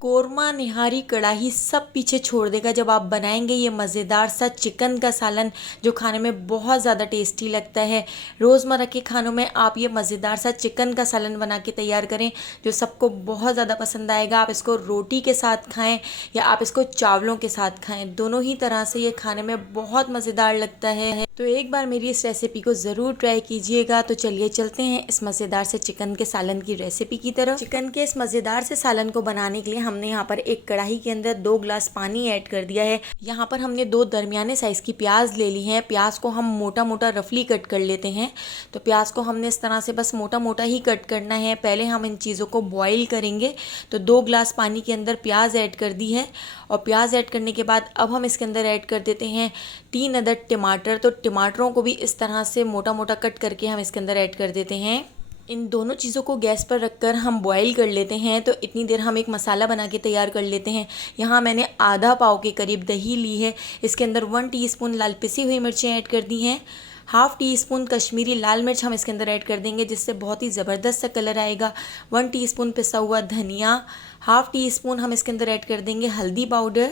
कोरमा निहारी कढ़ाई सब पीछे छोड़ देगा जब आप बनाएंगे ये मज़ेदार सा चिकन का सालन, जो खाने में बहुत ज़्यादा टेस्टी लगता है। रोज़मर्रा के खानों में आप ये मज़ेदार सा चिकन का सालन बना के तैयार करें, जो सबको बहुत ज़्यादा पसंद आएगा। आप इसको रोटी के साथ खाएं या आप इसको चावलों के साथ खाएं, दोनों ही तरह से ये खाने में बहुत मज़ेदार लगता है। तो एक बार मेरी इस रेसिपी को ज़रूर ट्राई कीजिएगा। तो चलिए चलते हैं इस मज़ेदार से चिकन के सालन की रेसिपी की तरफ। चिकन के इस मज़ेदार से सालन को बनाने के लिए हमने यहाँ पर एक कढ़ाई के अंदर 2 गिलास पानी ऐड कर दिया है। यहाँ पर हमने 2 दरमियाने साइज़ की प्याज ले ली है। प्याज को हम मोटा मोटा रफली कट कर लेते हैं। तो प्याज को हमने इस तरह से बस मोटा मोटा ही कट करना है। पहले हम इन चीज़ों को बॉईल करेंगे। तो 2 गिलास पानी के अंदर प्याज ऐड कर दी है, और प्याज ऐड करने के बाद अब हम इसके अंदर ऐड कर देते हैं 3 अदद टमाटर। तो टमाटरों को भी इस तरह से मोटा मोटा कट करके हम इसके अंदर ऐड कर देते हैं। इन दोनों चीज़ों को गैस पर रखकर हम बॉईल कर लेते हैं। तो इतनी देर हम एक मसाला बना के तैयार कर लेते हैं। यहाँ मैंने आधा पाव के करीब दही ली है। इसके अंदर 1 टीस्पून लाल पिसी हुई मिर्चें ऐड कर दी हैं। हाफ़ टी स्पून कश्मीरी लाल मिर्च हम इसके अंदर ऐड कर देंगे, जिससे बहुत ही ज़बरदस्त सा कलर आएगा। 1 टीस्पून पिसा हुआ धनिया, हाफ़ टी स्पून हम इसके अंदर ऐड कर देंगे हल्दी पाउडर,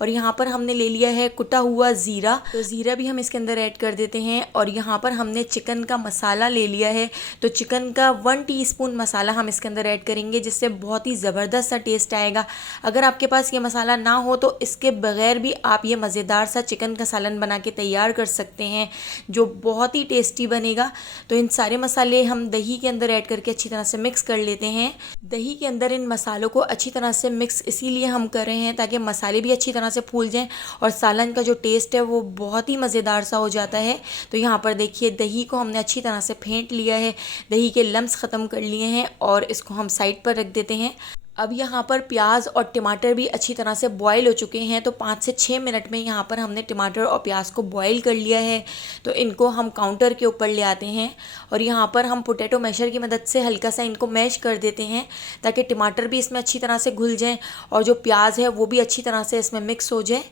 और यहाँ पर हमने ले लिया है कुटा हुआ ज़ीरा। तो ज़ीरा भी हम इसके अंदर ऐड कर देते हैं। और यहाँ पर हमने चिकन का मसाला ले लिया है। तो चिकन का 1 टीस्पून मसाला हम इसके अंदर ऐड करेंगे, जिससे बहुत ही ज़बरदस्त सा टेस्ट आएगा। अगर आपके पास ये मसाला ना हो तो इसके बगैर भी आप ये मज़ेदार सा चिकन का सालन बना के तैयार कर सकते हैं, जो बहुत ही टेस्टी बनेगा। तो इन सारे मसाले हम दही के अंदर ऐड करके अच्छी तरह से मिक्स कर लेते हैं। दही के अंदर इन मसालों को अच्छी तरह से मिक्स इसीलिए हम कर रहे हैं ताकि मसाले भी अच्छी तरह से फूल जाएं और सालन का जो टेस्ट है वो बहुत ही मज़ेदार सा हो जाता है। तो यहाँ पर देखिए दही को हमने अच्छी तरह से फेंट लिया है, दही के लम्स ख़त्म कर लिए हैं, और इसको हम साइड पर रख देते हैं। अब यहाँ पर प्याज और टमाटर भी अच्छी तरह से बॉईल हो चुके हैं। तो 5 से 6 मिनट में यहाँ पर हमने टमाटर और प्याज को बॉईल कर लिया है। तो इनको हम काउंटर के ऊपर ले आते हैं, और यहाँ पर हम पोटैटो मैशर की मदद से हल्का सा इनको मैश कर देते हैं, ताकि टमाटर भी इसमें अच्छी तरह से घुल जाएँ और जो प्याज है वो भी अच्छी तरह से इसमें मिक्स हो जाए।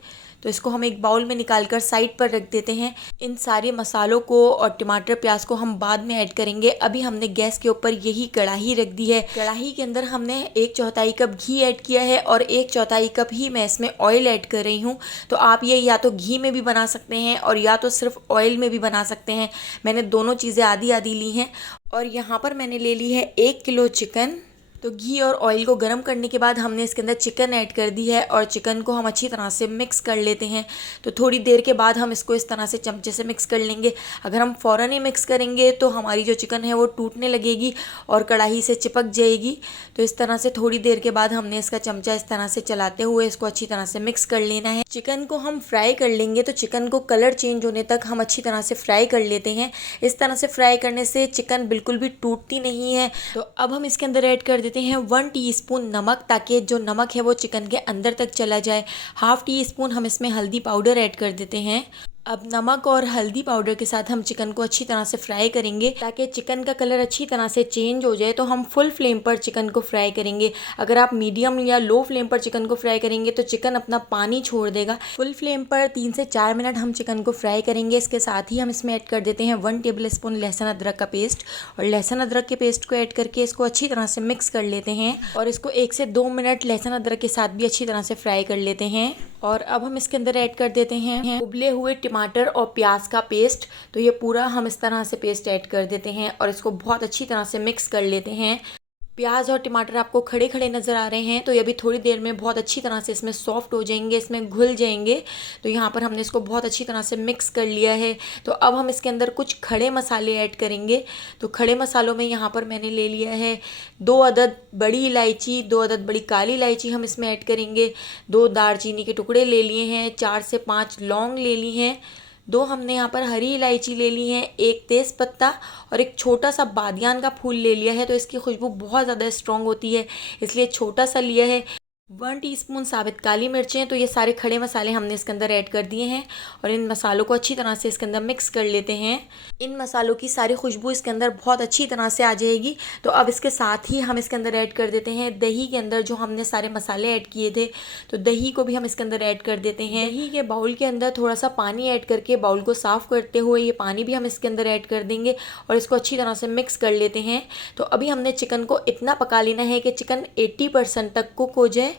तो इसको हम एक बाउल में निकाल कर साइड पर रख देते हैं। इन सारे मसालों को और टमाटर प्याज को हम बाद में ऐड करेंगे। अभी हमने गैस के ऊपर यही कढ़ाई रख दी है। कढ़ाई के अंदर हमने 1/4 कप घी ऐड किया है, और 1/4 कप ही मैं इसमें ऑयल ऐड कर रही हूँ। तो आप ये या तो घी में भी बना सकते हैं और या तो सिर्फ ऑयल में भी बना सकते हैं। मैंने दोनों चीज़ें आधी आधी ली हैं। और यहाँ पर मैंने ले ली है 1 किलो चिकन। तो घी और ऑयल को गर्म करने के बाद हमने इसके अंदर चिकन ऐड कर दी है, और चिकन को हम अच्छी तरह से मिक्स कर लेते हैं। तो थोड़ी देर के बाद हम इसको इस तरह से चमचे से मिक्स कर लेंगे। अगर हम फ़ौरन ही मिक्स करेंगे तो हमारी जो चिकन है वो टूटने लगेगी और कढ़ाई से चिपक जाएगी। तो इस तरह से थोड़ी देर के बाद हमने इसका चमचा इस तरह से चलाते हुए इसको अच्छी तरह से मिक्स कर लेना है। चिकन को हम फ्राई कर लेंगे। तो चिकन को कलर चेंज होने तक हम अच्छी तरह से फ्राई कर लेते हैं। इस तरह से फ्राई करने से चिकन बिल्कुल भी टूटती नहीं है। तो अब हम इसके अंदर ऐड कर देते हैं 1 टीस्पून नमक, ताकि जो नमक है वो चिकन के अंदर तक चला जाए। हाफ़ टी स्पून हम इसमें हल्दी पाउडर ऐड कर देते हैं। अब नमक और हल्दी पाउडर के साथ हम चिकन को अच्छी तरह से फ्राई करेंगे, ताकि चिकन का कलर अच्छी तरह से चेंज हो जाए। तो हम फुल फ्लेम पर चिकन को फ्राई करेंगे। अगर आप मीडियम या लो फ्लेम पर चिकन को फ्राई करेंगे तो चिकन अपना पानी छोड़ देगा। फुल फ्लेम पर 3 से 4 मिनट हम चिकन को फ्राई करेंगे। इसके साथ ही हम इसमें ऐड कर देते हैं 1 टेबल स्पून लहसुन अदरक का पेस्ट, और लहसुन अदरक के पेस्ट को ऐड करके इसको अच्छी तरह से मिक्स कर लेते हैं, और इसको 1 से 2 मिनट लहसुन अदरक के साथ भी अच्छी तरह से फ्राई कर लेते हैं। और अब हम इसके अंदर ऐड कर देते हैं उबले हुए टमाटर और प्याज का पेस्ट। तो ये पूरा हम इस तरह से पेस्ट ऐड कर देते हैं और इसको बहुत अच्छी तरह से मिक्स कर लेते हैं। प्याज और टमाटर आपको खड़े खड़े नज़र आ रहे हैं, तो ये भी थोड़ी देर में बहुत अच्छी तरह से इसमें सॉफ्ट हो जाएंगे, इसमें घुल जाएंगे। तो यहाँ पर हमने इसको बहुत अच्छी तरह से मिक्स कर लिया है। तो अब हम इसके अंदर कुछ खड़े मसाले ऐड करेंगे। तो खड़े मसालों में यहाँ पर मैंने ले लिया है 2 अदद बड़ी इलायची, 2 अदद बड़ी काली इलायची हम इसमें ऐड करेंगे। 2 दालचीनी के टुकड़े ले लिए हैं, 4 से 5 लौंग ले ली हैं, 2 हमने यहाँ पर हरी इलायची ले ली है, 1 तेज़ पत्ता और एक छोटा सा बादियान का फूल ले लिया है। तो इसकी खुशबू बहुत ज़्यादा स्ट्रॉन्ग होती है, इसलिए छोटा सा लिया है। 1 टीस्पून साबित काली मिर्चें। तो ये सारे खड़े मसाले हमने इसके अंदर ऐड कर दिए हैं, और इन मसालों को अच्छी तरह से इसके अंदर मिक्स कर लेते हैं। इन मसालों की सारी खुशबू इसके अंदर बहुत अच्छी तरह से आ जाएगी। तो अब इसके साथ ही हम इसके अंदर ऐड कर देते हैं दही के अंदर जो हमने सारे मसाले ऐड किए थे। तो दही को भी हम इसके अंदर ऐड कर देते हैं। दही के बाउल के अंदर थोड़ा सा पानी ऐड करके बाउल को साफ़ करते हुए ये पानी भी हम इसके अंदर ऐड कर देंगे, और इसको अच्छी तरह से मिक्स कर लेते हैं। तो अभी हमने चिकन को इतना पका लेना है कि चिकन 80% तक कुक हो जाए।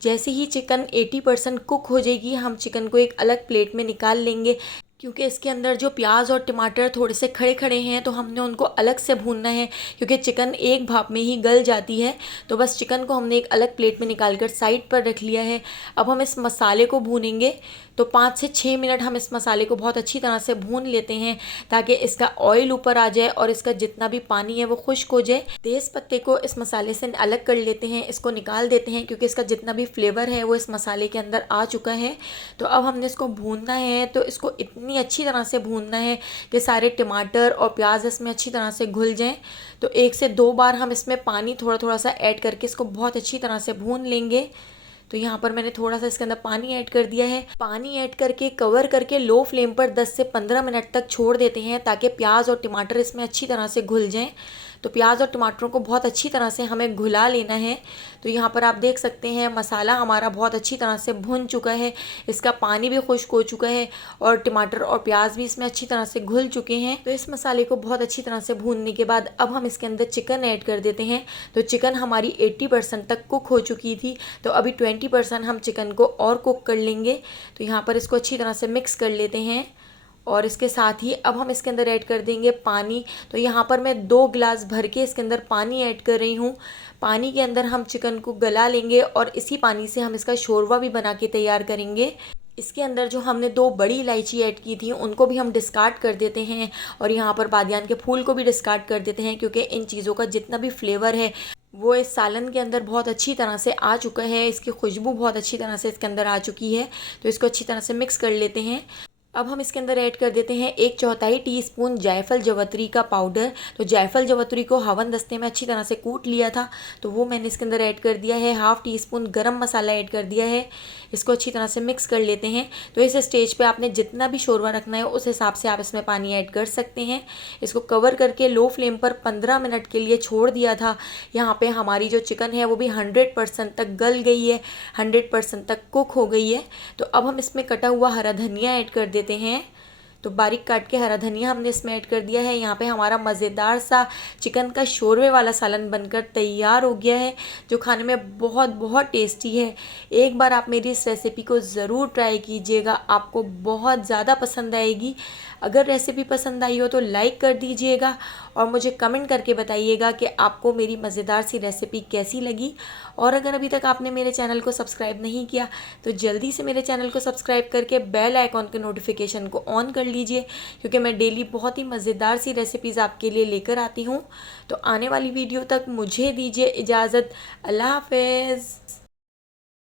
जैसे ही चिकन 80% कुक हो जाएगी, हम चिकन को एक अलग प्लेट में निकाल लेंगे। क्योंकि इसके अंदर जो प्याज और टमाटर थोड़े से खड़े खड़े हैं, तो हमने उनको अलग से भूनना है, क्योंकि चिकन एक भाप में ही गल जाती है। तो बस चिकन को हमने एक अलग प्लेट में निकाल कर साइड पर रख लिया है। अब हम इस मसाले को भूनेंगे। तो 5 से 6 मिनट हम इस मसाले को बहुत अच्छी तरह से भून लेते हैं, ताकि इसका ऑयल ऊपर आ जाए और इसका जितना भी पानी है वो खुश्क हो जाए। तेज़ पत्ते को इस मसाले से अलग कर लेते हैं, इसको निकाल देते हैं, क्योंकि इसका जितना भी फ्लेवर है वो इस मसाले के अंदर आ चुका है। तो अब हमने इसको भूनना है। तो इसको इतनी अच्छी तरह से भूनना है कि सारे टमाटर और प्याज इसमें अच्छी तरह से घुल जाएं। तो 1 से 2 बार हम इसमें पानी थोड़ा थोड़ा सा ऐड करके इसको बहुत अच्छी तरह से भून लेंगे। तो यहाँ पर मैंने थोड़ा सा इसके अंदर पानी ऐड कर दिया है। पानी ऐड करके कवर करके लो फ्लेम पर 10 से 15 मिनट तक छोड़ देते हैं, ताकि प्याज और टमाटर इसमें अच्छी तरह से घुल जाएं। तो प्याज और टमाटरों को बहुत अच्छी तरह से हमें घुला लेना है। तो यहाँ पर आप देख सकते हैं मसाला हमारा बहुत अच्छी तरह से भुन चुका है, इसका पानी भी खुश्क हो चुका है और टमाटर और प्याज भी इसमें अच्छी तरह से घुल चुके हैं। तो इस मसाले को बहुत अच्छी तरह से भूनने के बाद अब हम इसके अंदर चिकन ऐड कर देते हैं। तो चिकन हमारी 80% तक कुक हो चुकी थी, तो अभी 20% हम चिकन को और कुक कर लेंगे। तो यहाँ पर इसको अच्छी तरह से मिक्स कर लेते हैं और इसके साथ ही अब हम इसके अंदर ऐड कर देंगे पानी। तो यहाँ पर मैं 2 गिलास भर के इसके अंदर पानी ऐड कर रही हूँ। पानी के अंदर हम चिकन को गला लेंगे और इसी पानी से हम इसका शोरवा भी बना के तैयार करेंगे। इसके अंदर जो हमने 2 बड़ी इलायची ऐड की थी उनको भी हम डिस्कार्ड कर देते हैं, और यहाँ पर बादियान के फूल को भी डिस्कार्ड कर देते हैं, क्योंकि इन चीज़ों का जितना भी फ्लेवर है वो इस सालन के अंदर बहुत अच्छी तरह से आ चुका है। इसकी खुशबू बहुत अच्छी तरह से इसके अंदर आ चुकी है। तो इसको अच्छी तरह से मिक्स कर लेते हैं। अब हम इसके अंदर ऐड कर देते हैं 1/4 टीस्पून जायफल जवतरी का पाउडर। तो जायफल जवतरी को हवन दस्ते में अच्छी तरह से कूट लिया था, तो वो मैंने इसके अंदर ऐड कर दिया है। 1/2 टीस्पून गरम मसाला ऐड कर दिया है। इसको अच्छी तरह से मिक्स कर लेते हैं। तो इस स्टेज पे आपने जितना भी शोरवा रखना है उस हिसाब से आप इसमें पानी ऐड कर सकते हैं। इसको कवर करके लो फ्लेम पर 15 मिनट के लिए छोड़ दिया था। यहाँ पे हमारी जो चिकन है वो भी 100% तक गल गई है, 100% तक कुक हो गई है। तो अब हम इसमें कटा हुआ हरा धनिया ऐड कर देते हैं। तो बारीक काट के हरा धनिया हमने इसमें ऐड कर दिया है। यहाँ पे हमारा मज़ेदार सा चिकन का शोरवे वाला सालन बनकर तैयार हो गया है, जो खाने में बहुत बहुत टेस्टी है। एक बार आप मेरी इस रेसिपी को ज़रूर ट्राई कीजिएगा, आपको बहुत ज़्यादा पसंद आएगी। अगर रेसिपी पसंद आई हो तो लाइक कर दीजिएगा और मुझे कमेंट करके बताइएगा कि आपको मेरी मज़ेदार सी रेसिपी कैसी लगी। और अगर अभी तक आपने मेरे चैनल को सब्सक्राइब नहीं किया तो जल्दी से मेरे चैनल को सब्सक्राइब करके बेल आइकॉन के नोटिफिकेशन को ऑन कर लीजिए, क्योंकि मैं डेली बहुत ही मज़ेदार सी रेसिपीज़ आपके लिए लेकर आती हूँ। तो आने वाली वीडियो तक मुझे दीजिए इजाज़त। अल्लाह हाफ़िज़।